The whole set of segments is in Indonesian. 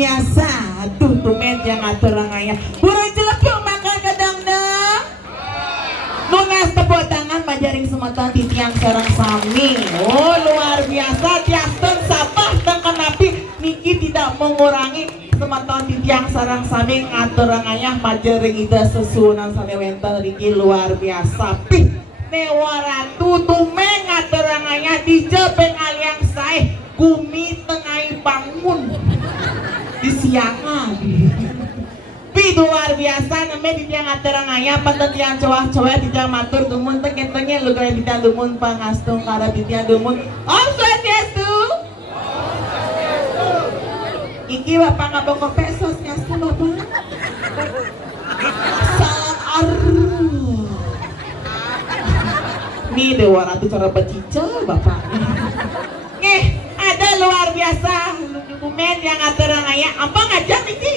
biasa. Aduh tumen yang ngatur rangaya. Burung celepuk makan kadang-dang. Nunas tepuk tangan majaring semeton di tiang sarang sami. Oh luar biasa. Tiaston sabah tengkan napi. Niki tidak mengurangi semeton di tiang sarang sami ngatur rangaya majaring ida sesunan salewenten Riki luar biasa. Pih newaratu tumeng ngatur rangaya di jepeng aliang sae. Gumi tengah bangun di siangan. Pi luar biasa namanya di tiang aterang ayah pada tiang cowok-cowok di tiang matur dumun tengnya lu kaya di tiang dumun pangastung kara di tiang dumun Om Swastiastu. Iki bapak ngabong kope Swastiastu bapak. Salam aruh. Nih dewa ratu cara becicel bapak. Nih ada luar biasa dokumen yang ngatur ayah apa ngajak Niki?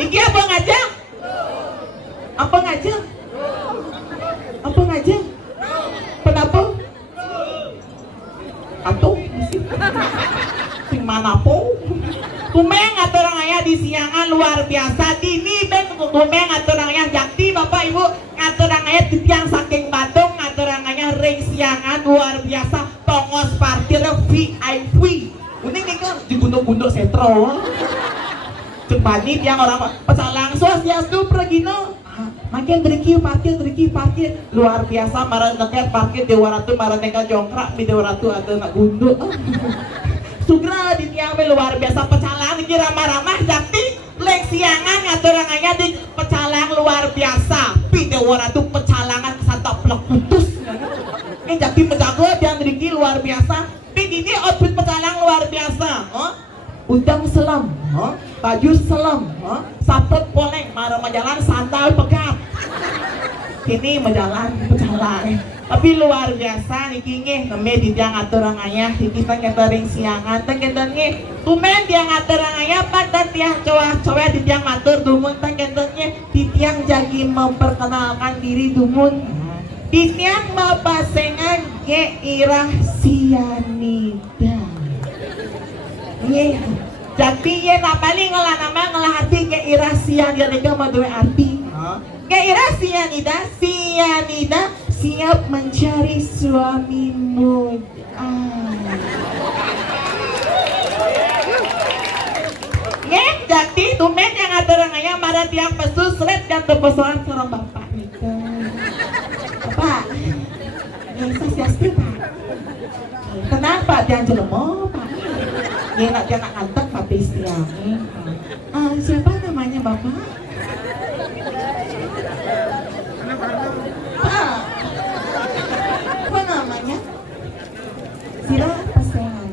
Niki apa ngajak? Apa ngajak? Apa ngajak? Kenapa? Atau sing mana po? Tumeng ngatur ayah di siangan luar biasa dini ben tumeng ngatur ayah jakti bapak ibu ngatur ayah di tiang saking batung ngatur ayah ring siangan luar biasa tongos parkir VIP. Unik nih kan digunduk-gunduk setro. Cepani tiang orang pecah langsung Swastiastu Pragino. Makin driki parkir luar biasa marah nekat parkir dewa ratu marah nekat jongkrak di dewa ratu ada nak gunduk. Sugra di tiang luar biasa pecalang iki ramah-ramah jakti lek siangan ngatur ranganya di pecalang luar biasa. Pi dewa ratu pecalangan kesantap plek putus. Ini jakti menjago yang Riki luar biasa. Pi ini outfit pecalang luar biasa. Udang selam, baju selam, saput poleng, marah majalan santai pekat. Ini majalan pecalang. Tapi luar biasa niki nggih nembe di tiang atur rangaya kita catering siangan teng kenten nggih tumen tiang atur rangaya pada tiang cowok-cowok di tiang matur dumun teng kenten nggih di tiang jagi memperkenalkan diri dumun di tiang mapasengan ge irah sianida nggih jadi ye napali ngolah nama ngolah hati ge irah sianida mah duwe arti ge irah sianida siap mencari suami muda. Ya, jadi tumen yang ada orangnya marah tiang pesu seret dan terpesoan seorang bapak itu. Bapak, yang Swastiastu pak. Kenapa dia jelemo pak? Ya nak dia nak ngantek tapi istrinya. Siapa namanya bapak? Sila pasengan.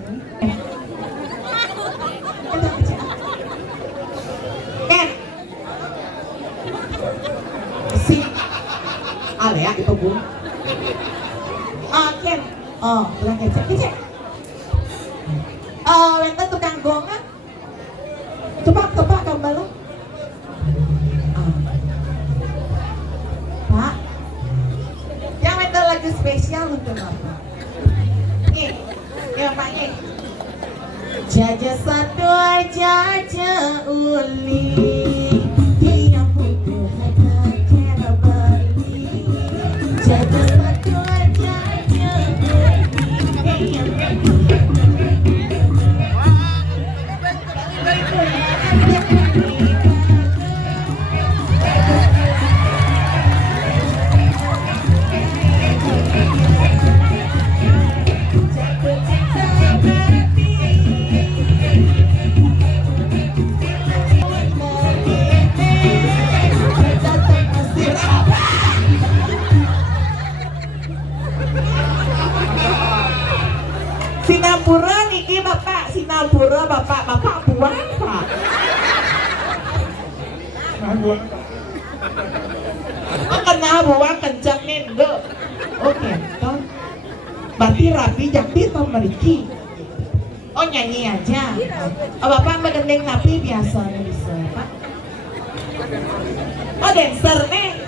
Si Alea itu bu. Ken. Bilang kecek. Wenta tukang gongan. Coba gambar lo. Pak. Yang wenta lagi spesial untuk apa? Ya Pak nih. Jaja satu jaja uli dia butuh harta kera bali. Jaja satu jaja uli Sinapura niki bapak, Sinapura bapak buang pak. Kena buang kencang nih enggak. Oke, toh. Berarti rapi jakti toh meriki. Oh nyanyi aja. Bapak mengendeng napi biasa bisa pak. Oh dancer nih.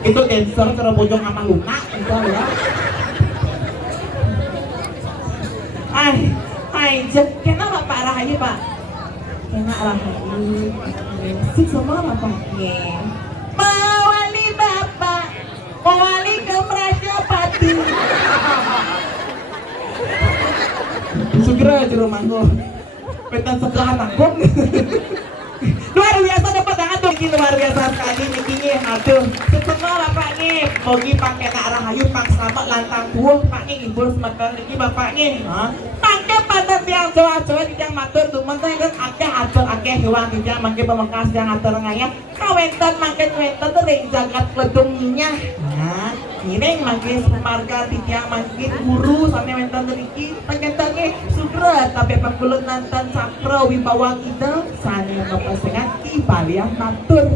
Itu dancer terobojong sama Luna itu ya. Ay, kenapa Pak Rahayu Pak? kena rahayu sik semua bapaknya mawali bapak mawali ke Rajapati segera aja rumahku petan sebelah anakku luar biasa dapat aduh ini luar biasa sekali ini aduh setempat bapaknya mogi pakai nak rahayu pang selamat lantang buah paknya ibu semetan ini bapaknya pakai pada tiang cowok-cowok di yang matur tuman tuh kan akeh hewan di yang makai pemangkas yang atur ngaya kawentan makai kawentan tuh dari jagat ledungnya ini yang makai semarga di yang makai guru sampai wentan teriki pakai sugra tapi pangkulut nantan sakra wibawa kita sana pasangan di balian matur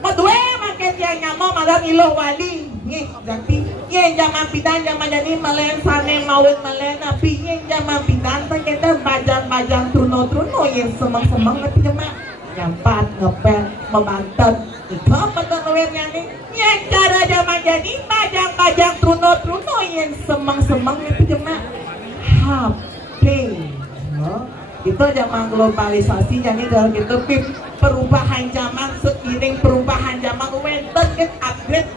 madue makai tiang nyamo malam ilo wali nih jadi yang zaman pidan zaman jadi malen sane mawet malen api yang zaman pidan kita bajang truno yang semang tapi cuma nyampat ngepel memantap itu apa terlalunya nih yang cara zaman jadi bajang truno yang semang tapi cuma HP itu zaman globalisasi jadi dalam itu perubahan zaman seiring perubahan zaman wenten kan upgrade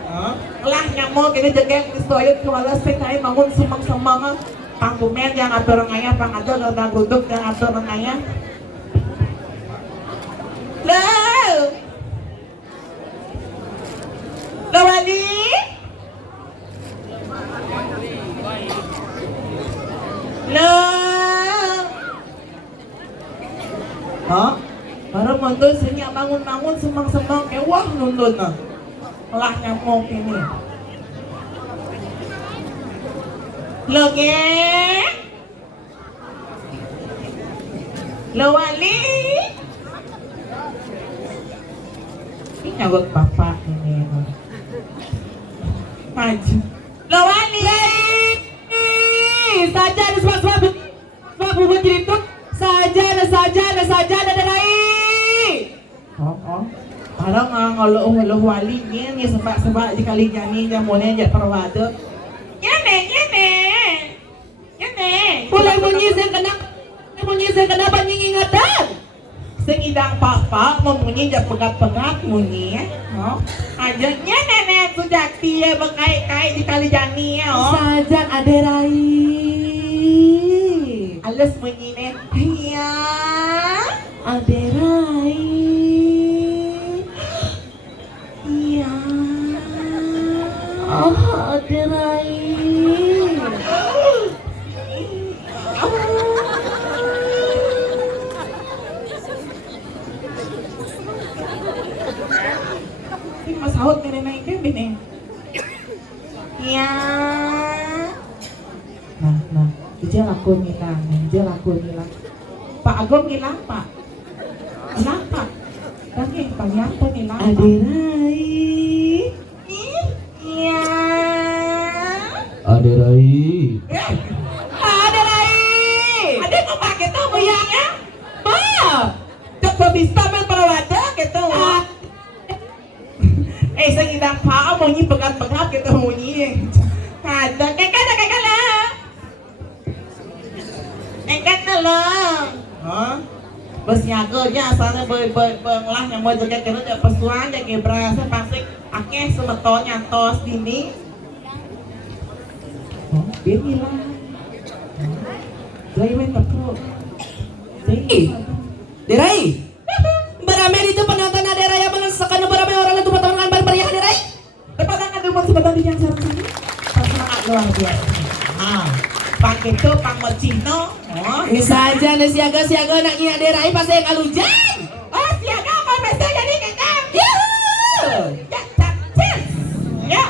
lah nyamuk ini jaga istoyut kuala sekali bangun semang pangkumen yang atur ngaya pangatur dan guduk yang atur ngaya lo wali baru mundur sini bangun semang wah nundun lah nyamuk ini lo wali ini nyawak bapak ini maju lo wali saja ada sebab bubut jerituk saja ada rai parang kalau wali ini sebab dikali jani jamunya aja perwada nyane boleh bunyi saya kena ingatan sing idang papa memunyi ja pegat munyi aja nyane sujakti ya bekai dikali jani ya sajan aderai alas munyi ne iya aderai iya aderai Mas Haud nenek bini iya nah dia laku nila Pak Agong nila pak tapi pangyapa nila aderai iya aderai ade mau pakai tuh buyangnya ba coba bisa berperawada gitu sa idang paa mo nyi pegat gitu mo nyi kada na lang bos nyagonya asalnya benglah yang mau jaga kena jaga pesuan jaga berasa pasti akeh sebetulnya tos dini bini lah jadi main betul Derai beramai itu penonton Derai yang mengesahkan beramai orang itu pertolongan berperiah Derai depan ada umur sebentar di yang sarang semangat luar biasa pang itu pang mecino ini saja na siaga nak nyi Derai pas yang alujan siaga apa mesti jadi kita yuhuu ya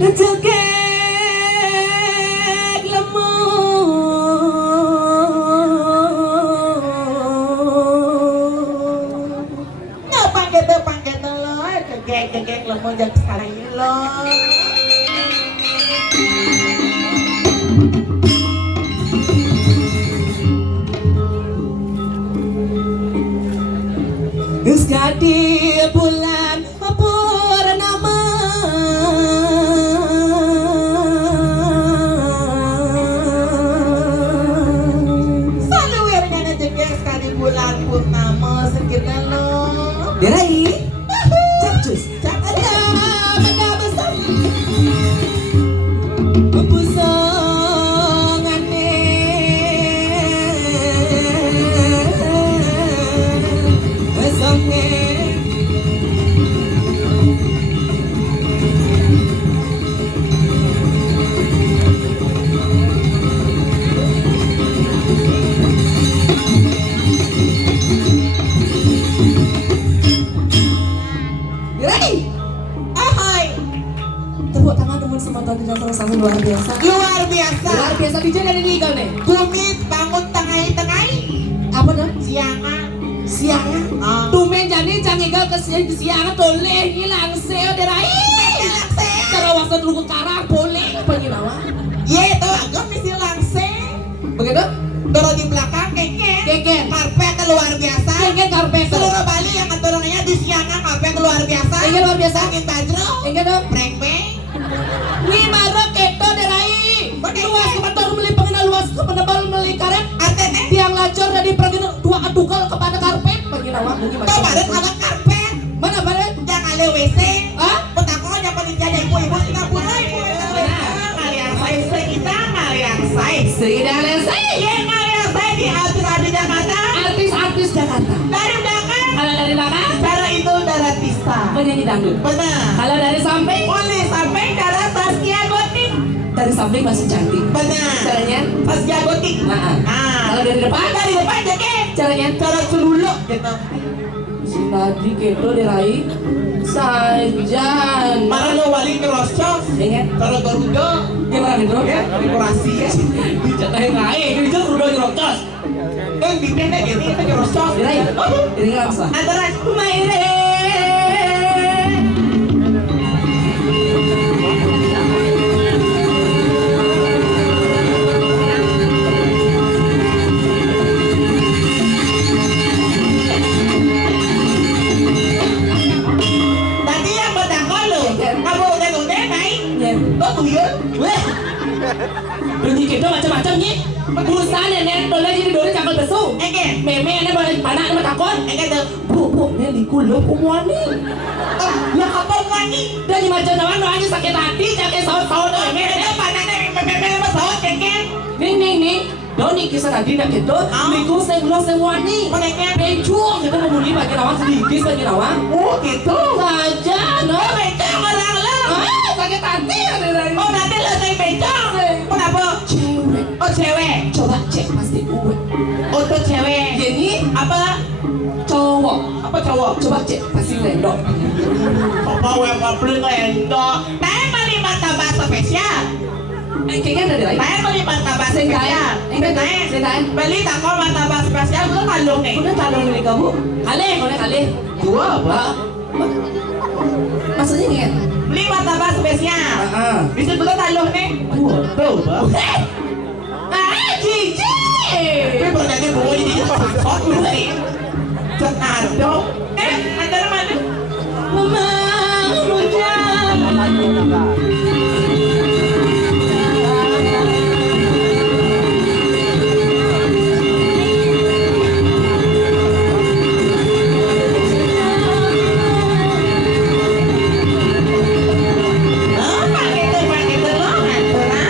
kecegek lemah pangket lo kegek lemah jak sekarang ini lo Di bulan purnama luar biasa. Luar biasa. Luar biasa DJ dari legal nih. Tumit bangun tengah-tengah. Apa dong? Siangan. Siangan. Tumen jadi jangan ke siangan boleh hilang seo derai. Hilang seo. Karawasa dulu karang boleh penginawa. Iya itu agak mesti langsing. Begitu? Terus di belakang keke. Keke. Karpet luar biasa. Keke karpet. Seluruh Bali yang aturnya di siangan karpet luar biasa. Keke luar biasa. Angin bajro. Keke dong. Preng-preng. Ni marok keto derai. Luas kebetul beli pengenal luas kebenebal beli karet. Artinya Tiang lacur dari pergi dua adukal kepada karpet penginawa. tuh baret ada karpet. Mana baret? Yang ada WC. Hah? Petakonya yang paling jadi ibu-ibu Singapura. Ngaliang saya kita ngaliang saya. Sedang saya. Iya ngaliang saya di artis-artis Jakarta. Artis-artis Jakarta. Dari belakang. Kalau dari belakang, Cara itu darah Tista. penyanyi dangdut. Benar. Kalau dari samping, Boleh sampai darah Saskia Gotik. dari samping masih cantik. Benar. Caranya? Saskia Gotik. Nah. Kalau dari depan, Dari depan deket. caranya? Cara celuluk gitu. Si Nadi keto derai sajan. Mana lo wali keroscos. Ingat? Cara Garuda. Gimana nih bro? Ya, dekorasi ya. Dijatahin naik, itu udah nyerocos. Kan bibirnya gitu kita keroscos. Derai, ini nggak masalah. Antara Maire. Tadi yang bertakon lo, kamu udah naik, lo tuyul, Weh, bunyi keto macam-macam nih. Busan nenek dole jadi dole cakal besu. enge, Meme ini boleh panak nama takon. enge tuh, Bu, ini liku lo kumuani. ya apa wangi? Dan di macam nawan lo aja sakit hati, sakit saut-saut. Meme itu panahnya, meme masawat kengkeng. Ning. Doni kisah tadi nak keto. Liku saya semuani. Panahnya, Pencung kita mau beli bagi lawan sedikit bagi lawan. oh gitu. Saja, no. Oh bencong orang lo. Sakit hati ada dari. Oh nanti lo saya bencong. Kenapa? Cewek. Oh cewek. Coba cek pasti gue. Oh tuh cewek. Jadi Apa? cowok. Apa cowok? Coba cek pasti rendok. Apa yang ngobrol kayak itu? Saya beli martabak spesial. Kayaknya ada lain. Saya beli martabak spesial. Sentai. Beli tako martabak spesial itu kalung nih. Udah taruh dari kamu. Kali. Dua apa? Maksudnya nih? Beli martabak spesial. Bisa dulu talung nih. Dua apa? Cici. Tapi berarti buku ini pasok lu sih. Cenado. Antara mana? Mama, hujan. Pakai itu loh, antara.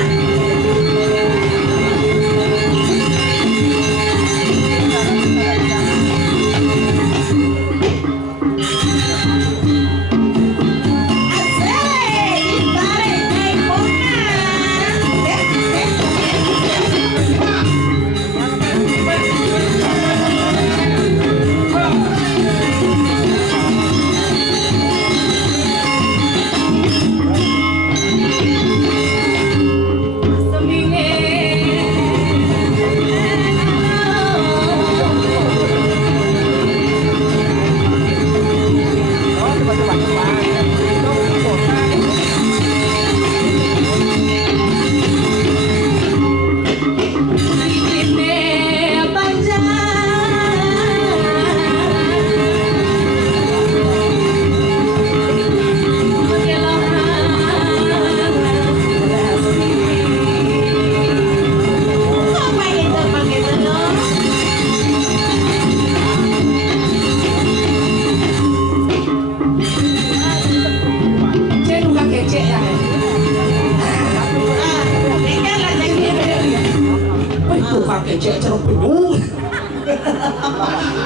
pakai cek ceruk penyu.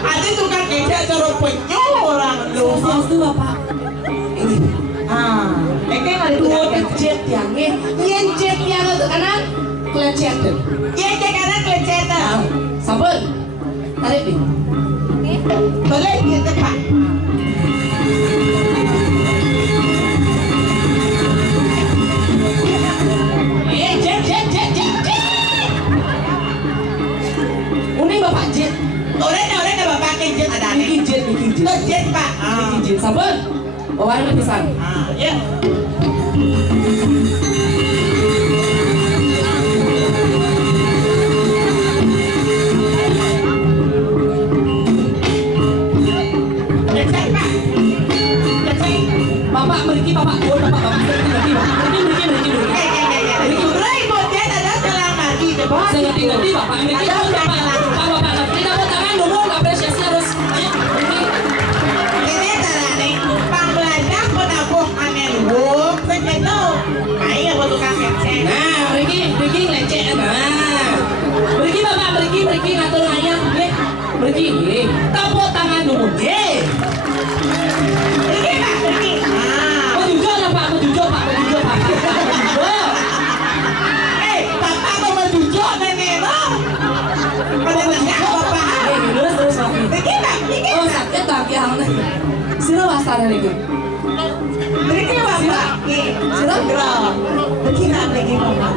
Ada tukang kecek ceruk penyu orang lu. Saus tuh bapak. Ini. Ini ada Dua tukang kecet tiangnya, yang cet tiang itu kanan, kelecet tuh. Iya, cek kanan kecek tuh. Sabun, tarik nih. Boleh gitu Pak. Bawain pisan. Ah, ya. Bapak beriki bapak. Oh, bapak beriki. Saya ngerti bapak. Beriki bapak. Ngerti kamu tangan dulu. Apresiasi harus. Ayo beriki. Ini caranya pembelajar penabung angin buk. Segitu. Ayo buat tukang ngecek. Nah, beriki lecek. Nah, beriki bapak. Beriki ngatur ayam. Beriki. Tepuk tangan dulu. Ini pak, ini. Mau jujur lah pak. Bapak mau jujur nenek lo. Pada nanya bapak. Terus pak. Ini pak, ini. Oh sakit kaki hangnya. Sila wasara nih gue. Ini bapak. Sila Gerang. Begini lagi bapak.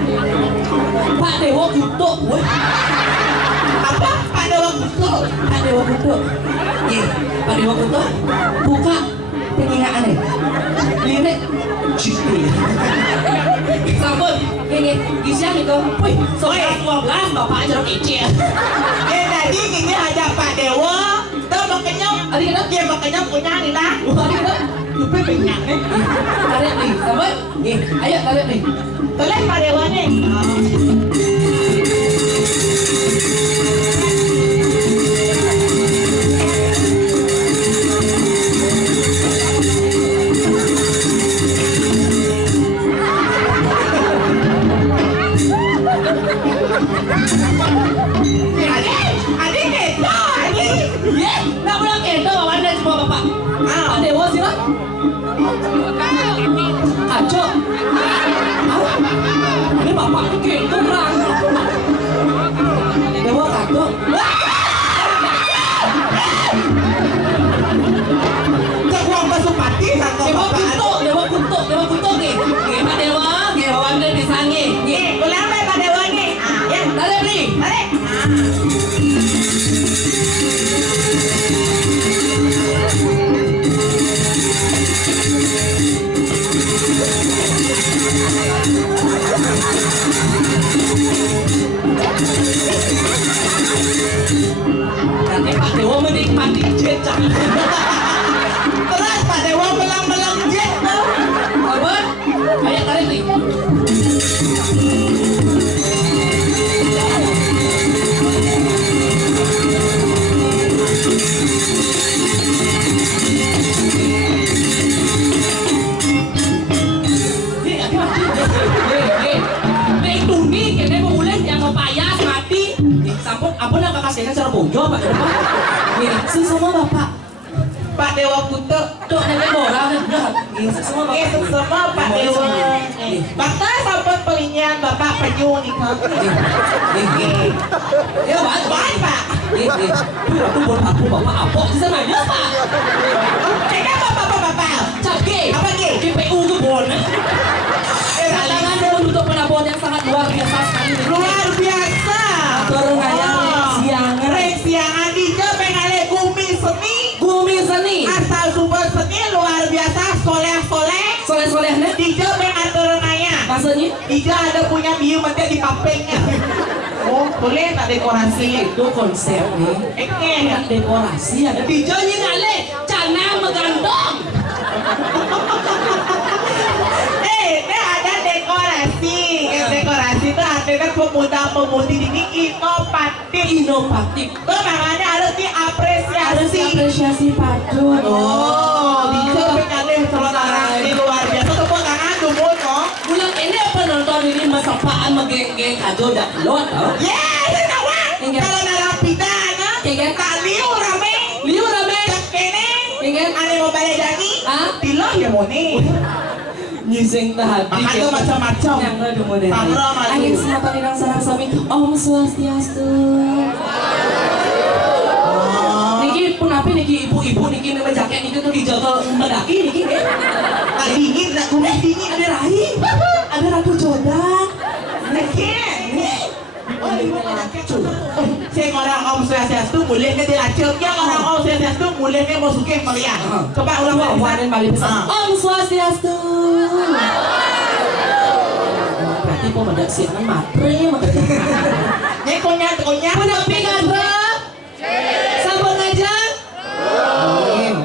Pak Dewa kutuk. Apa? Pak Dewa kutuk. Pak Dewa kutuk. Pak Dewa kutuk. Buka pengingaan nih. Lirik. Cipri. Sampun. Ini isian itu. Wih, soalnya 12 bapak aja rok kecil. Tadi ini aja Pak Dewa. Tuh makanya. Adik kenapa? Dia makanya punya nih lah. Adik kenapa? Lupa banyak nih. Tarik nih, sampun. Ayo tarik nih. Tolong Pak Dewa nih. Adik itu, adik. Nak pulang kendo bawa anda semua bapak. Pak Dewa sih lah. Kacau. Ini bapak kendo perang. Dewa kacau. Kebuang Pasupati sama bapak. Dewa kutuk nih. Pak Dewa, bawa anda pisang nih. Ulang Pak Dewa nih. Ya, Tarik nih. tarik. Nanti Pak Dewa menikmati jejak. Terus Pak Dewa melang-melang jet tuh. Apa? Ayo tarik nih. Ampun nak kakasihkan cara bojo Pak Dewa. Nih, semua bapak. Pak Dewa Kutuk. Tuh nenek borak dah. Semua bapak. Semua Pak Dewa. Bapak sampai pelinyan Bapak Penyung nih kan. Ya baik Pak. Aku buat aku bapak apa di sana ya Pak. Cekap bapak. Cake. Apa ki? GPU ke bon. Tangan dulu untuk penabur yang sangat luar biasa sekali. Luar biasa. Turun aja siangan. Siangan di pengale Gumi Seni. Asal sumber seni luar biasa. Soleh. Di pengatur naya. Maksudnya? Ija ada punya biu mati di kapengnya. Oh, boleh tak dekorasi? Itu konsepnya. Kan dekorasi ada dijonya ngale. Cana megandong. Ini ada dekorasi. Dekorasi itu artinya pemuda-pemudi ini inovatif. Itu makanya harus diapresiasi. patut. Oh, Dija pengalih seorang ini luar biasa. Tepuk tangan dulu, no? Bulan ini penonton ini mesapaan megeng-geng kado dak lot. Yes, kawan. Kalau narapidana, liu rame. Kene, ane mau balik lagi. Tilo ya moni. Nyiseng tahan. Makanya macam-macam. Yang ada model. Samra maju. Angin semata nirang sarang sami. Om Swastiastu. Niki pun apa niki ibu-ibu niki memang jaket niki tuh dijoto mendaki niki. Dingin, nak kumis dingin. Ada Rai. Ada Ratu Jodan. Niki. Oh, ibu ada kecu. Saya orang Om Swastiastu mulihnya dilacur. Yang orang Om Swastiastu mulihnya mau sugih melihat. Coba ulang Wah, barisan. balik pesan. Ah. Om Swastiastu. Berarti kok mendak siangan matre makanya. Ini kunyah. Menepi kan, Bro? Sampun aja.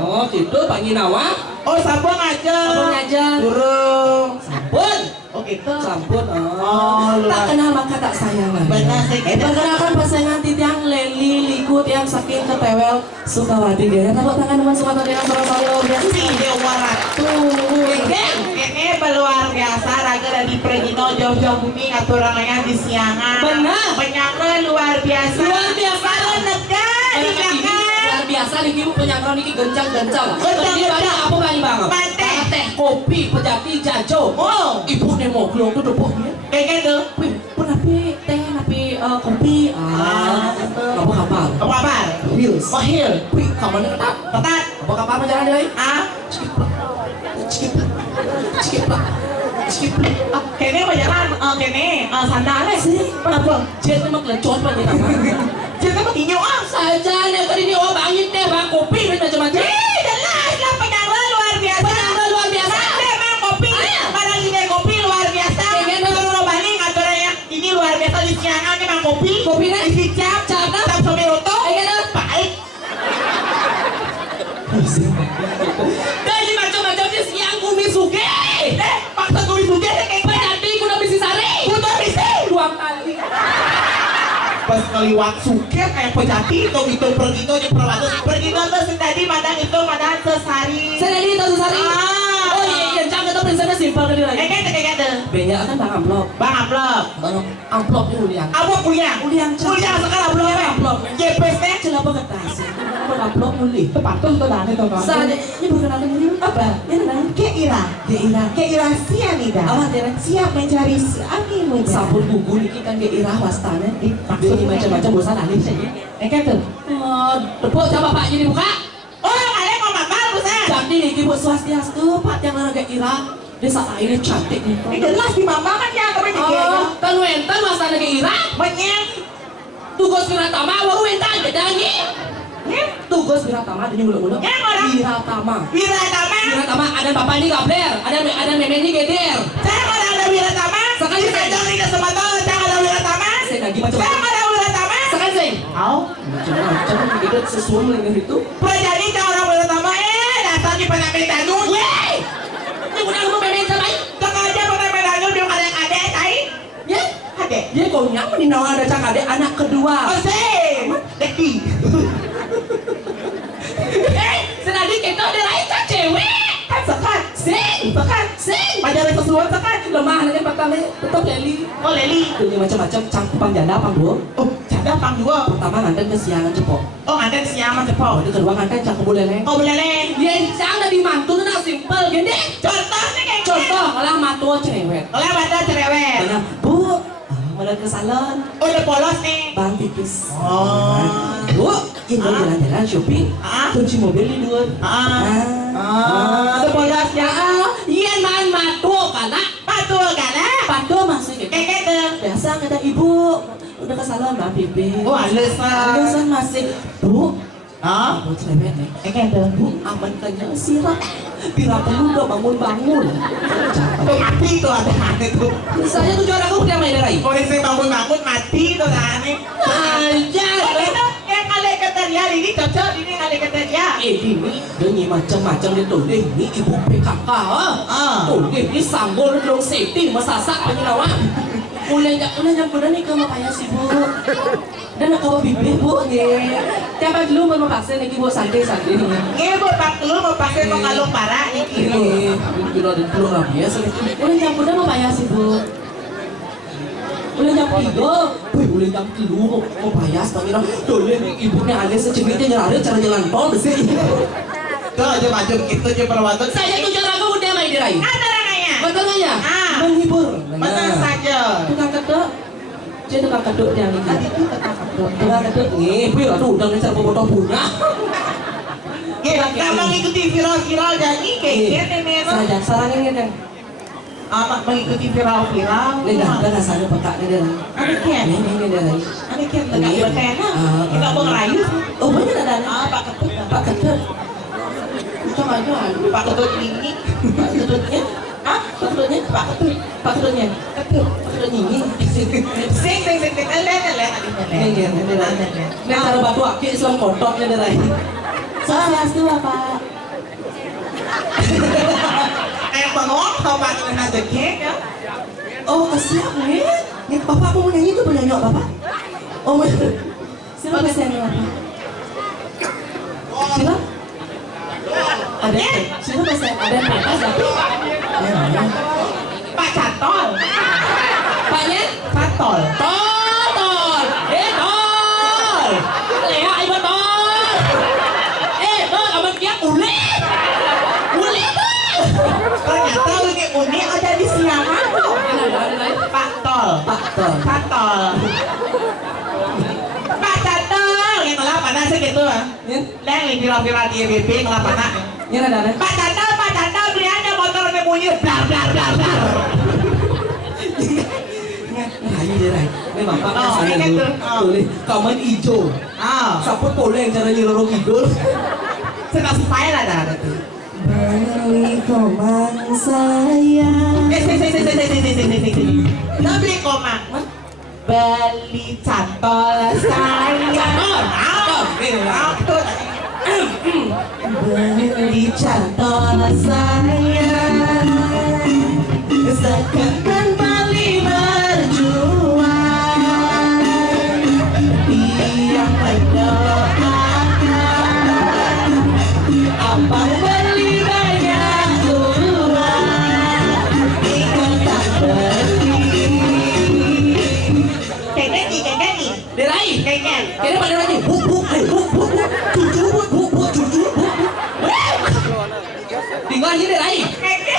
Oh, gitu Pak Ginawa. Oh, sabun aja. Sampun aja. Durung. Sampun. Oh gitu. Sampun. Oh, Tak kenal maka tak sayang. Benar sih. Perkenalkan pasangan Titiang Leli Liku yang saking ketewel Sukawati dia. Tepuk tangan teman Sukawati dengan suara luar biasa. Si Dewa Ratu. Ini luar biasa. Raga dari Pregino jauh-jauh bumi aturannya di siangan. Benar. Penyangga luar biasa. Luar biasa. Kalau negara di belakang. Luar biasa niki ibu penyangkau niki gencang-gencang. Gencang-gencang. Ini banyak apa banyak banget? Manteh. Teh, kopi, pejati, jajo. Oh. Ibu nemo glong tuh depoknya. Kayak gitu. Wih, pun napi teh, napi kopi. Apa kabar? Apa kabar? Hills. Oh, Hill. Wih, kabarnya ketat. Ketat. Apa kabar jalan deh? Ah. Cikiplak. Ah, kene apa jalan? Kene sandalnya sih. Kenapa? Jet memang kelecot banget nama. Kita mau kinyo ah. Saja nih tadi ini oh bangin teh, bang kopi macam-macam. Jelas lah penyangga luar biasa. Penyangga luar biasa. Ada memang kopi. Kadang ini kopi luar biasa. Kalau balik aturannya ini luar biasa di siangan memang kopi. Kopinya isi cap, cap someroto. Baik. Dari macam-macam di siang kumi suge. Paksa gue suge kayak Pejati kuda bisi sari. putar bisi. 2 kali. Pas kaliwat suge kayak pejati itu pergi itu di perwakilan pergi itu tadi madang itu madang sesari. Saya tadi tahu sari. Ah. Oh iya, jangan kita prinsipnya simpel kan dia. Kayak gitu. Banyak kan bang amplop. Bang amplop. Amplopnya ulian. Apa kuliah? Kuliah sekarang belum amplop. JPS teh. Kenapa kertas? Amplop muli. Tepatung tuh dah itu kan. Saja ini berkenalan dulu. Apa? Ini namanya Keira. Keira sianida. Awak dia Siap mencari ani sabun buku ini kan ke irah wastana. Ini macam-macam bosan alih saja. Kan tuh. Tepuk coba Pak jadi buka. Oh, kalian mau makan bukan? Jadi nih buat swastiastu Pak yang lagi irah. Desa airnya cantik nih. Jelas di mama kan ya kami Oh, kan wentan masa lagi irah. Menyem. Tugas Wiratama waru wentan gedangi. Tugas Wiratama ini mulu-mulu. Yang orang Wiratama. Wiratama. Ada bapak ini gabler, ada meme ini geder. Saya kalau ada Wiratama. Sekali saya saya. jangan ingat sama tahu. Saya ada Wiratama. Saya lagi Saya macam-macam. ada Wiratama. Sekarang saya. Kau? Macam-macam begitu sesuai dengan itu. Jadi kalau orang Wiratama dasar di penampilan tanun. Weh, ini udah lu meme sampai. Sengaja penampilan tanun dia kadang-kadang kai. Ya, Adek. dia konyang meninawa ada cak adek anak kedua. Oh, sih. Deki. Senadi kita ada lain cak cewek. Kan sekat. Sing, sing. Pacaran keseluruhan sekat. Lemah nanti pertama tetap Leli. Oh, Leli. Punya macam-macam cangkupan janda pang dua. Oh, janda pang dua. Pertama nganten kesiangan cepok. Oh, nganten siang cepol. Itu kedua nganten cangkup leleng. Oh, boleh. Yang di mantu tuh simpel gede. Contohnya kayak Contoh kalau matua cerewet. Oleh badan cerewet. Mana bu, mau ke salon. Oh, udah polos nih. Bang tipis. Oh. Bu, ini mau jalan-jalan shopping. Ah. Kunci mobil di dua. Udah polos ya. Iya man matua karena Patuh kan? matua masih gitu. Kayak gitu. Biasa kata ibu udah ke salon bang pipis. Oh, halus lah. Halusan masih bu. Ah, Bu cerewet nih. kayak gitu. Bu, aman tanya sirah. Bila perlu udah bangun-bangun. Tuh mati tuh ada aneh tuh. Saya tuh juara aku udah main dari. Polisi bangun-bangun mati tuh aneh. Aja. Itu yang kali keteria ini cocok ini kali keteria. Ini dengan macam-macam dia tuh deh. Ini ibu PKK. Tuh deh, ini sambal dong safety masasak penyelawan. Ulah yang benar nih kamu payah sih bu. Dan aku bibir bu nih. Tiap dulu mau paksa lagi bu santai-santai nih. Ibu pak lu mau pakai mau kalung parah ini kiri. Ini kilo dan kilo nggak biasa. Ulah yang benar mau payah sih bu. Ulah yang tiga, ulah yang telu mau payah sepanjang. Tuh ibunya ada secebitnya nyari cara jalan tol sih. Tuh aja maju gitu aja perwatan. Saya tuh cara aku udah main dirai. Ada orangnya. Betul nggak ya? Menghibur. Betul saja. Tukang kedok. Dia tukang kedok yang ini. Tukang kedok nih. Wih, aduh udah ngejar foto bunga. Kamu mengikuti viral-viral jadi kayak gini Saya sarangin kan. amat mengikuti viral-viral. Lihat, udah nggak sadar pekaknya dia. Ada kan? Ini dia. mikir tegak Iya. betena. Ah, Kita ah. mau ngerayu. Oh bener ada. Pak Ketut. Pak Ketut. Itu aja. Pak Ketut ini. Pak Ketutnya. Hah? Pak Ketutnya. Pak Ketut. Pak Ketutnya. Ketut. Pak Ketut nyinyi. Sing adiknya Iya, Nek cara batu aki Islam kontoknya derai. Swastiastu Bapak. Kayak bengong kalau Pak Ketut aja kek ya. Oh kasihan nih. Nih bapak mau nyanyi tuh penyanyi bapak. Oh Sila bahasa yang Bapak. sila. Ada. Sila bahasa yang ada pentas tapi Pak Catol. Paknya. Catol. Tol. Tol. Lea ibu tol. Tol aman kia uli. Uli tol. Ternyata ini uni ada di siangan tuh. Pak Tol. Pak Tol. Pak Tol. Pak Catol. Yang ngelap mana sih gitu ah? Ya. Leng yang viral-viral di FYP ngelap mana? Ya ada. Pak Catol beli aja motor bunyi blar blar blar blar. Rayu dia rai. Ini bapak kan Oh, saya ini dulu. tuh. Oh. Tulis kaman ijo. Ah, Saput poleng cara nyeloro kidul. suka style ada tuh. Balik komang saya. Nah beli koma. Beli cantol saya. Cantol. Tuh. Beli cantol saya. Sekarang Bali berjuang. Yang mendoakan abang beli banyak uang. Ikut tak beli. Kayak gini. Derai. Kayaknya. Kira pada lagi. Buk buk buk. Cucu buk. Tinggal aja Derai. Kayaknya.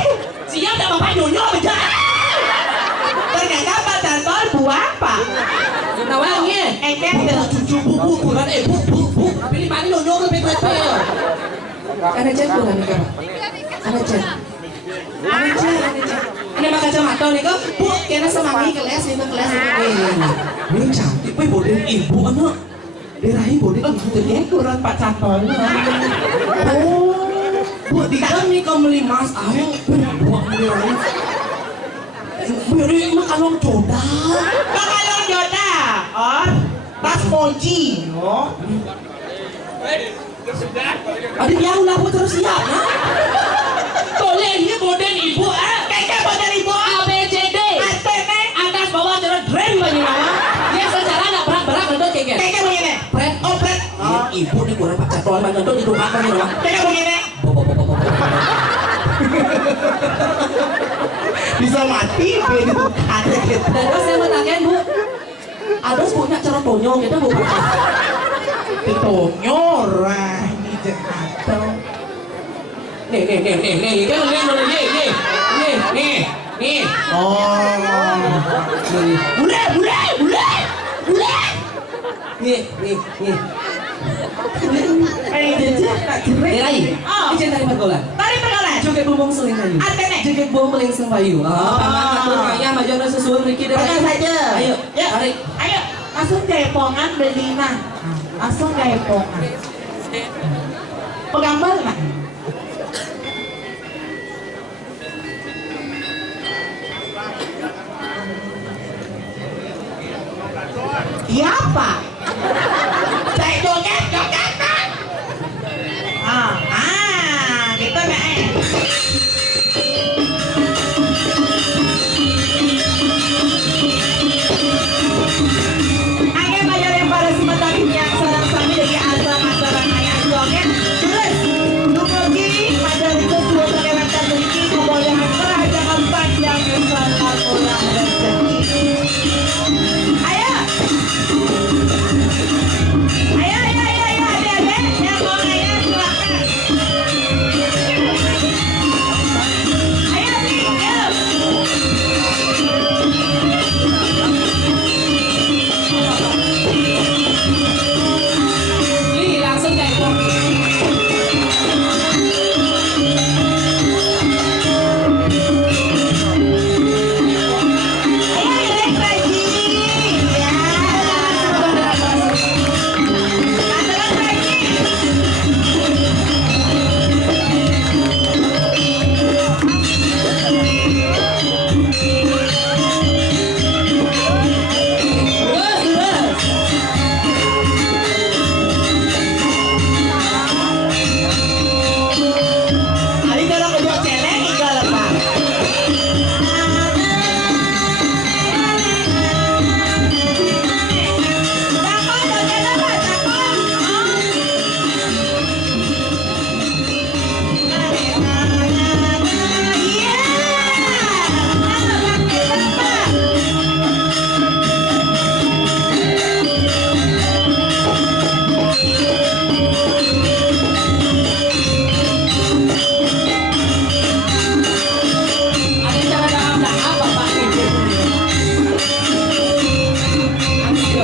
Siap dah bapak nyonyo aja. Ternyata Pak Cantol buah apa? Nawangnya. Kayaknya. Cucu buk kurang buk. Pilih mana nyonyo ke pepe. Ada chat kurang nih kak. Ada chat. Ini makan kacamata nih kak. Bu, kena semangi kelas itu. Ini cantik, boy boden ibu anak. Derai boden ibu Ini kurang Pak Cantol. Oh, bu di dalam nih kau beli mas ayam. Buat derai. Beri makan long coda. Makalong Yoda. Oh, tas moji. Oh. Ada yang lah bu terus siap nah. Toleh ini boden ibu Kayaknya model ibu. ABCD. ATM. Atas bawah cara dren banyak nama. Dia secara nggak berat nonton kayak gitu. Kayaknya begini. Pret. Oh, Fred. Ibu nih kurang pak catol nonton itu apa nih nama? Kayaknya begini. Bisa mati. Ada gitu. Dan terus saya bertanya bu, ada punya cara tonyong gitu bu? Itu nyorah. Ini jengkatau. Nih, kan lihat dulu nih. Oh. Bule. Nih. Derai, ini dari pergolan. Tadi pergaulan. Joget bumbung seling kayu. ATM. Joget bumbung seling kayu. Kayaknya maju susuan Ricky Derai. Pergi saja. Ayo, Ya. tarik. Ayo. Langsung jaipongan beli nah. Langsung jaipongan. Pegang bal nah. Siapa? Saya joget kan? Gitu nah. Ayo mayor yang pada sementara yang sarang sami dari asal antara ayah joget. Terus, dumugi pada itu dua kelewatan rezeki kebolehan kerajaan panjang selamat ulang rezeki. Ayo.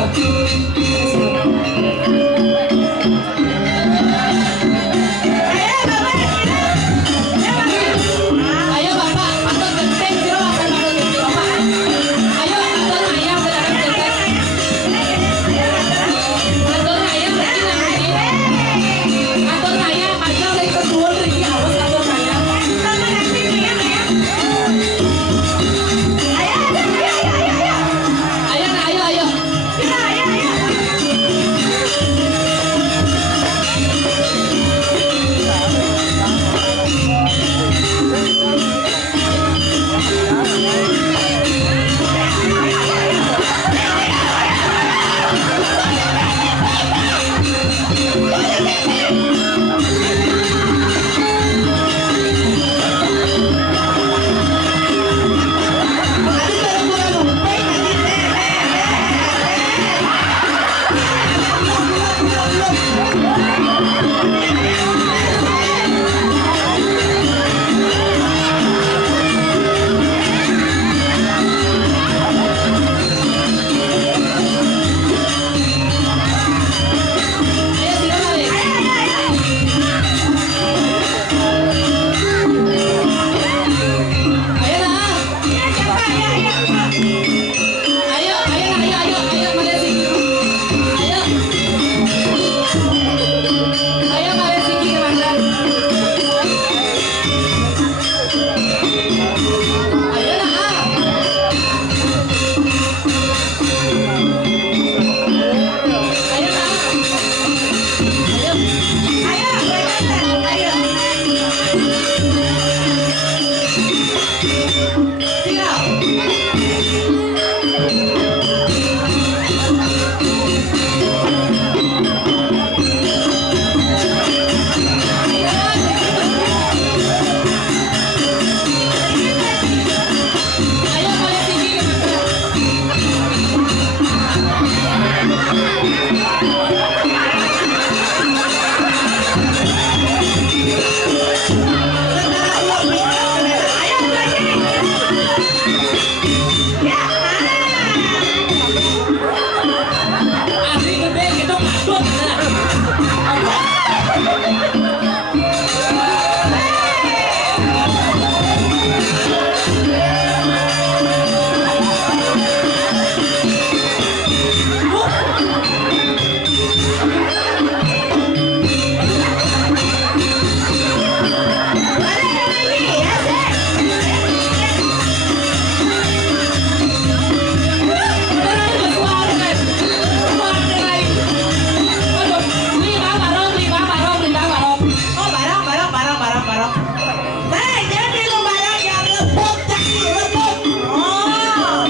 Ayo Bapak, atau genteng sih akan atau genteng Bapak. Ayo atau ayam sedang genteng. Atau ayam lagi nanti. Atau ayam ayam lagi kesuul lagi awas atau ayam. Ayo nah ayo ayo. Ayo sila balik. Ayo na. Ayo balik sige. Ayo. Ayo balik sige Amanda. Ayo na. Ayo na. Ayo. Ayo balik sige Amanda. Asli gede gitu kadut. Oh, barang. Nah, jadi lu barang yang rebut, caki rebut. Oh.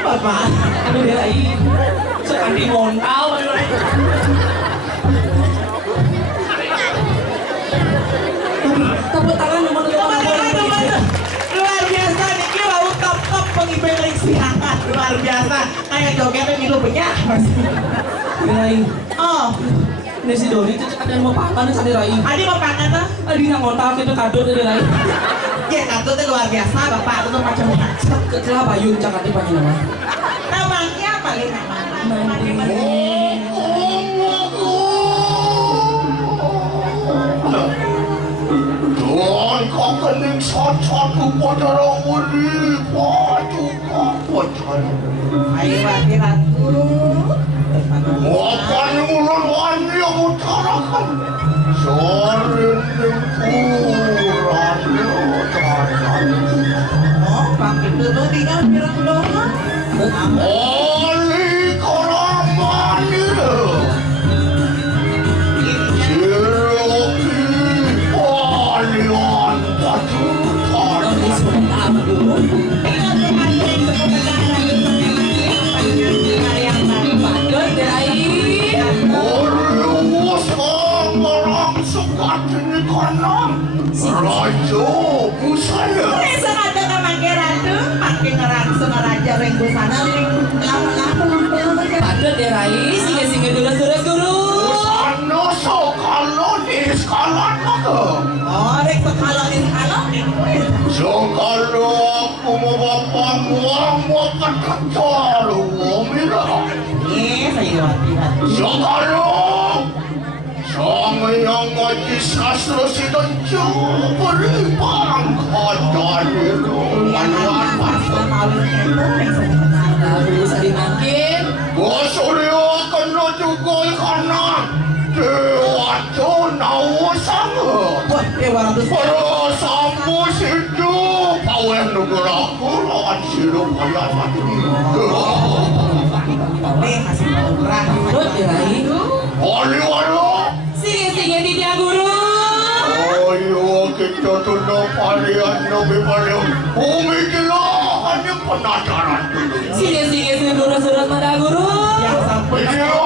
Bapak. Aduh dia lagi. Sekali ngontau. Tepuk tangan nomor Luar biasa nih, kita mau top pengibaran siangan luar biasa. Kayak jogetnya milu banyak mas. Rai. Oh, Ini si Doni itu ada yang mau pakan sa Rai. Adi mau pakai tuh? Adi nang ngontak itu kado dari Rai. Ya kartu itu luar biasa bapak, itu tuh macam-macam. Ketelah bayun cakati pakai nama. Namanya paling nama. Namanya. aku pacarang uri pacuka pacar. Ayo Wati Ratu. Wapan ulun wani yang utarakan. Sorin puran tanan. Oh, pakai dulu tinggal pirang doang. Ali karamani Siroki palian pacukan. Ini sudah apa dulu? Tinggal kemarin sepedaran yang baru. Padahal kirain. Orius orang sukat ini kanang. Raja busana. Sengaja ke Mangke Ratu, pakai ngerangsung raja ring busana ring lama-lama. Padahal kirain singa-singa duras-duras guru. Busana sekalon iskalan naga. Oh, ring sekalon. Sekalo aku mau bapak mau kekejar umira. Saya Wati Ratu. Sekalo sama yang ngaji sastra sidang beri pangkat dari rumah pasar. Lalu bisa dimakin. Bos Suryo kena juga karena dewa Jonawa sama. Wah, Dewa Ratu. Para sambu sidu pawen negara kurang sidu kaya mati. Kasih murah. Padahal kirain. Wali-wali. Singa-singa di dia guru. Ayo kita tunda palian nabi palian. Bumi gila hanya penasaran dulu. Singa-singa duras-duras pada guru. Yang sampun. Iya.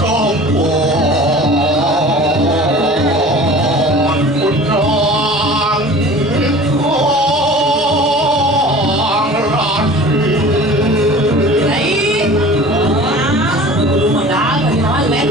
Sampun putrang ikong rasi. Kirain. Sama guru mangga. Kami nama lewat.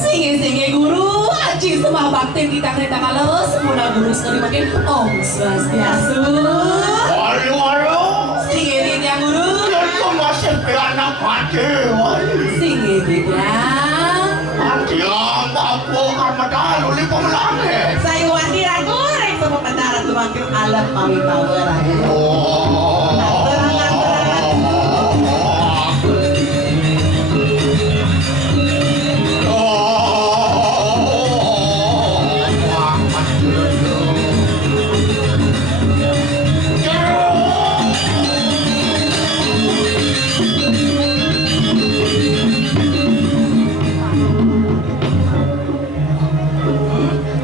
Singa-singa guru. Aji semua bakti kita kereta kalau semua guru sekali makin Om Swastiastu. Singa di dia guru. Singa di dia. Saya Wati Ratu. Ring sama pendarat tumakin alam mawi power aja.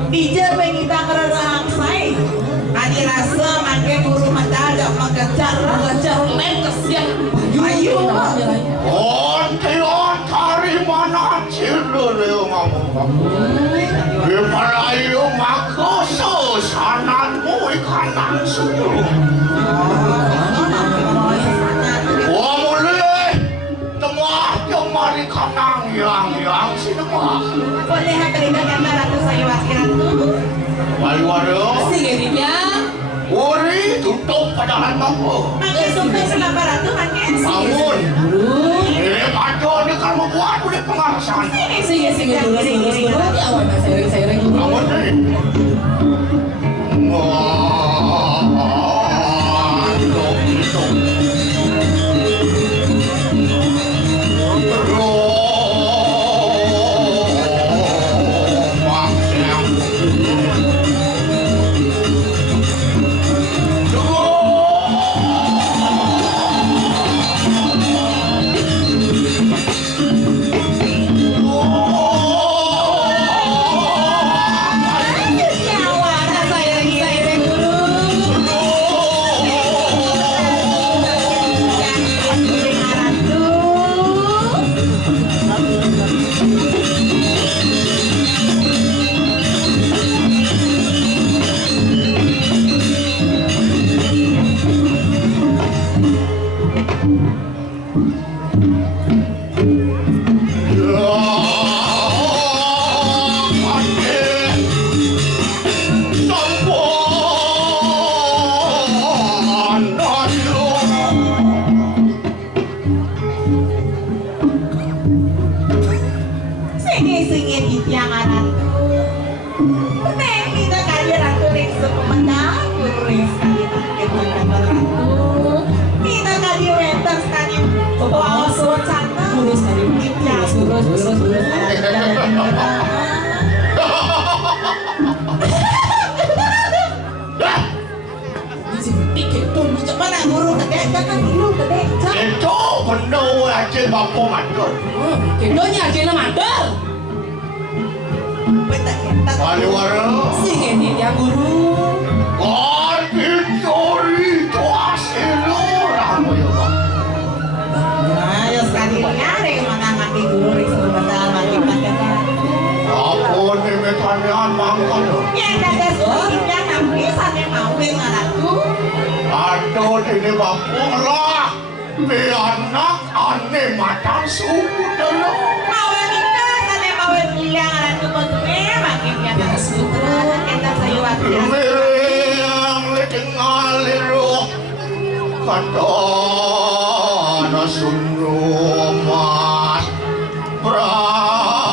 Dijer kita kerang saya. Adi rasa mangke guru mendadak mengejar Belajar lengkes yang Ayo. Boleh hadirkan gambar Ratu saya Wati Ratu. Singa di dia. Uri tutup pada handapku. Mangke suka kenapa Ratu mangke? Bangun. Guru. Ini kacau ni kan membuat udah pengarasan. Singa-singa duras-duras guru. Di awal seiring-seiring guru. Bangun ni. kan dulu gede. Cak. Itu bener aja bapak mandor. Kedonya aja mandor. Paliwara. Sing ini dia guru. Cori itu asilo ramu ya Pak. Ayo sekali nyari mana mati guru di sebentar mati pakai. Apa nih metanian mangkal? Ya ada sedikitnya nggak bisa nih mau dengan aku. Aduh ini bapak lah. Anak aneh matang suku dulu. Mau nikah sana mau bilang aku betul makin kita terus kita sayuran. Miriam lekengaliro katana sunrumas prabdi.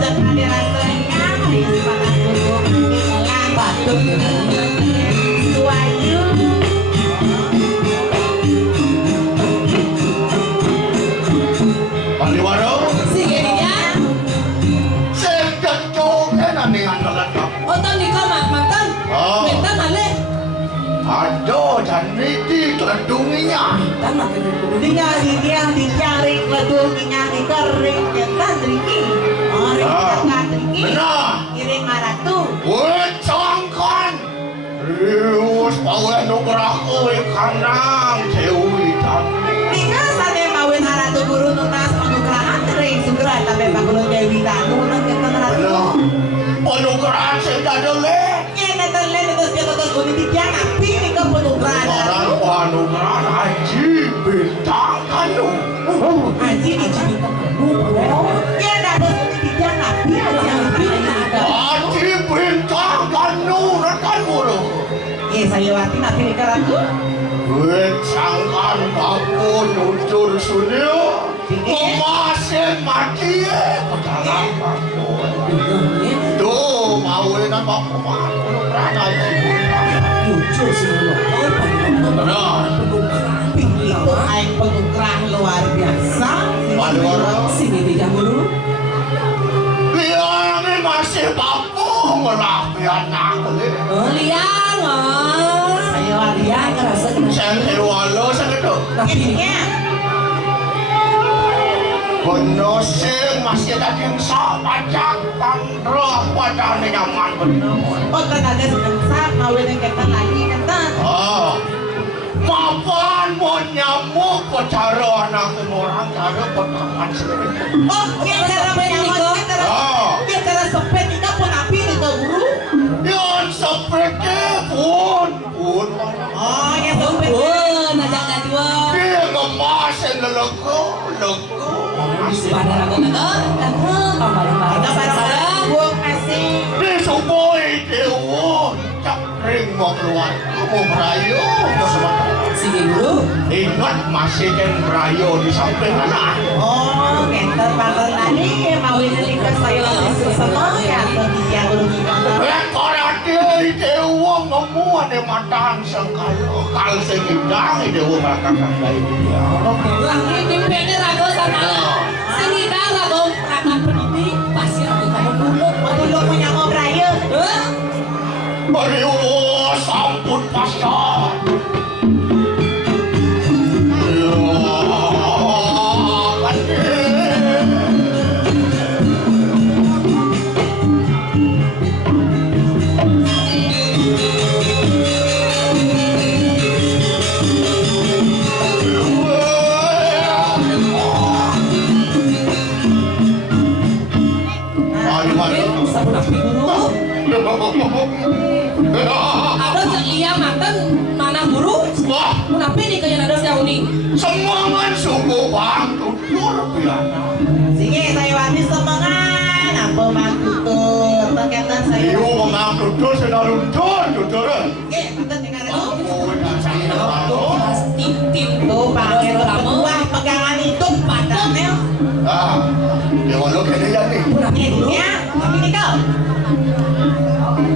Jangan dirasanya di sekolah guru hilang batu suayu. Paliwara. Sing ini dia. Sedang joget aneh anak. Oton niko mantan. Oh. Mantan malih. Aduh dan ini keledunginya. Mantan makin dulu. Dia dicari ledungnya di kering jangan riki. Oh jangan riki. Benar. Kiring maratu. Wecangkan. Rius pawe nugraku ikanang dewi dan. Tinggal sana mawin haratu guru nunas penukaran tering segera tapi bakulun dewi tanu nang kita haratu. Benar. Penukaran sedadole. Ya neterlen terus dia terus kuniti yang api nih ke penukaran. Orang penukaran haji bintang kanu. Haji di ya ada kuniti yang api ada yang api ada. Haji bintang kanu rekan guru. Ya saya wati nabi nih karatu. Wecangkan baku nutur sunyo. Memasin mati pedagang baku. Tuh mawinan baku penukaran haji bintang. Jujur sih lo. Benar. Itu aing penukaran luar biasa. Paliwara. Sing ini dia guru. Liang ini masih bapu ngelah anak ini. Oh liang oh. Saya wati Dia ngerasa kena. Saya walo segitu. Tapi ya. Penosing masih daging sak pajak pandroh pada nyaman bener. Oh ternyata sedang mawin yang kita lagi kata. Ah, mapan mau nyamuk pecara anak orang cara pertaman sendiri. Oh dia cara menyambut cara dia cara sepet kita pun api nih ke guru. Yang seperti pun. Oh ya sepet. oh najak dan dua. Dia ngemasin lego. Pada ragu Kita bareng-bareng buang kasih. Dia supaya dewa cakring mau keluar. Kamu merayu mau sebentar. Sing guru. Ingat masih kan merayu di samping anak. Oh kita bareng tadi mawin nanti ke saya semua ya ketiga guru kita. Rekorate dewa ngemuan di matang sengkalo. Kal sengidang dewa bakal kakak dia. Oke, lah ini pene ragu sana. Sing ida ragu akan peniti pasti ragu kamu dulu. Untuk punya mau beraya. Aduh, sampun pasar. Sabun api guru. Ada celia mantan mana guru? Wah, Munapi nih kayak ada yang unik. semangat suku bang luar biasa. Sige saya wati semangat. Apa mantu tuh terkaitan saya. Iyo mengaku tuh sudah luntur, luntur. Oke, kita tinggal dulu. Oh, saya Tim Tuh pakai buah pegangan itu padannya. Ah, ya walau kene ya nih. Ya, tapi ini kau.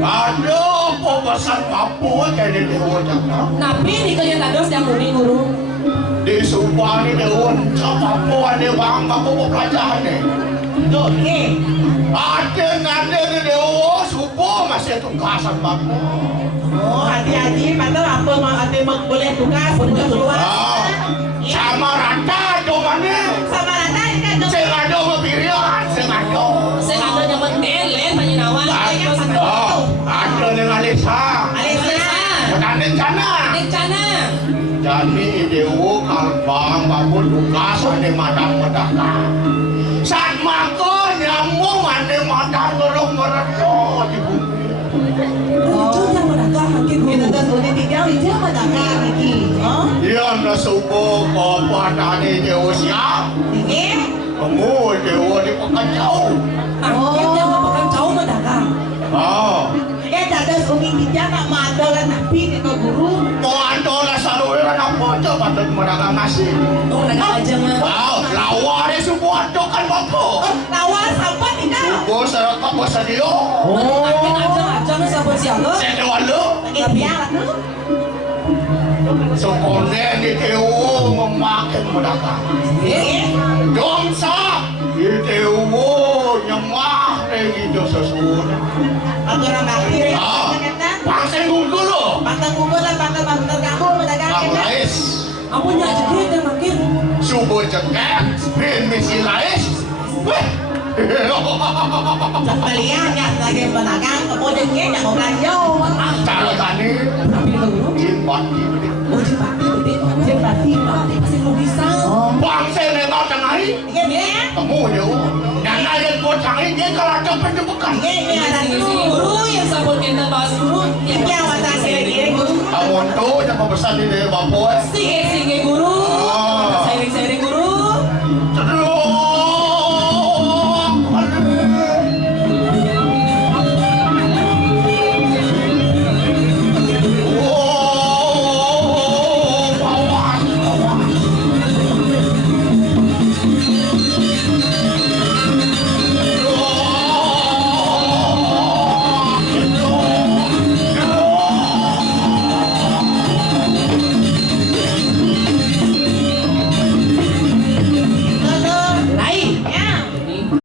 Aduh, kok besar Papua kene dewa jangan. Napi nih kayak ada yang unik guru. Di Subang ini dewa Papua dia bang, aku mau pelajaran nih. Tuh, oke. Ada di dewa subuh masih tugasan bapak. Oh, hati-hati, padahal apa mau ada boleh tugas, boleh keluar. Ah, sama rata domane. Sama Rata kan dong. Sing ada bebirian, sing ada. Saya ada nyaman telen panyenawan. Oh, ada dengan Alisa. Alisa. Petani cana. Nek cana. Jadi dewa kalbang babun tugasan di madang medaka. Saat makan nyamuk ane madang ngerung-ngerung di bumi. Itu yang menangkap makin Kita kan udah tinggal di siapa dagang ini. Oh, Yan na subo ko patani dewa siya. ini. Kamu dewa di pagkatyaw. Akhir yang makan jauh mendagang. Ah, Dadas uming di jaga madolan napi dito guru. mo ando na sa luwiran ang pondo patag madagang asin. Oh, naga aja mah. Wow, lawari subo ando kan bapo. Lawan sampai tidak. Subo sa kapo sa diyo. Akhir aja mah sabon siaga. Sa dewa lo. Lagi biar tu. So konde ni dewa memakin madagang. Dong sa di dewa nyamah rin ito sa suuna. Atau orang bakti. Ah, Kata. pangsen gugulo. Pantang kukulan, pantang pantang kamu mendagang Ang kita. lais. Aku nyak jadi dan makin. Subo cekek, bin misi lais. Weh. Kembalian ya lagi mendagang kemudian dia yang mau belanja. Cara tadi, Tapi itu dulu. jin pati. Oh, jepati gede. Jepati. Jepati pasti lo bisa. Pangsen yang kau tengah Iya dia. kamu ya. Yang lain buat tangi, dia kalau cepet cepetan. Iya ada Sini tu. guru yang sabun kita bahas dulu. Yang mata saya kiri guru. Kamu tuh yang pembesan di dewa boy. Si